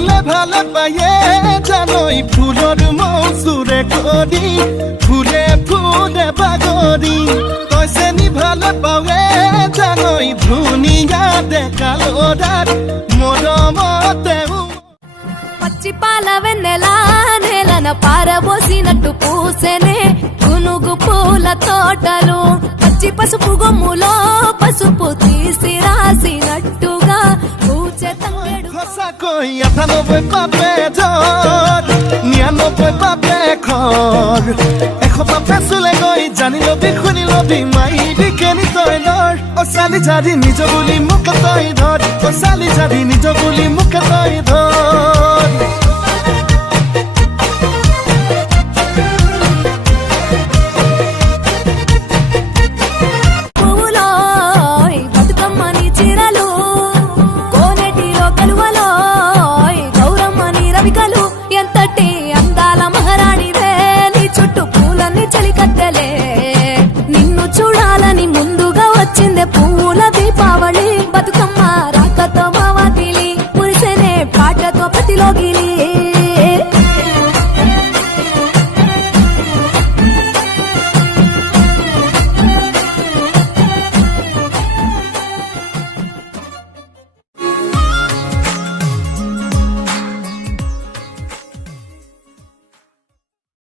দেখিলে ভালে পায়ে জানই ফুলৰ মৌচুৰে কৰি ফুলে ফুলে বাগৰি তই চেনি ভালে পাৱে জানই ধুনীয়া ডেকা ল'ৰাত মৰমতে పచ్చి పాల వెన్నెలా నేలన పారబోసినట్టు పూసెనే గునుగు పూల తోటలు పచ్చి పసుపు గొమ్ములో పసుపు తీసి రాసినట్టుగా పూచె తంగెడు সঁচাকৈ ৯৮ পাপে জ্বৰ ৯৯ পাপে খৰ ১০০ পাপে চুলে গৈ জানি লবি শুনি লবি মাইবি কেনি তই ধৰ অ চালি জাৰি নিজ বুলি মোক তই ধৰ অ চালি জাৰি নিজ বুলি মোক তই ধৰ ఎంతటి అందాల మహారాణివే నీ చుట్టూ పూలన్నీ చలికత్తెలే నిన్ను చూడాలని ముందు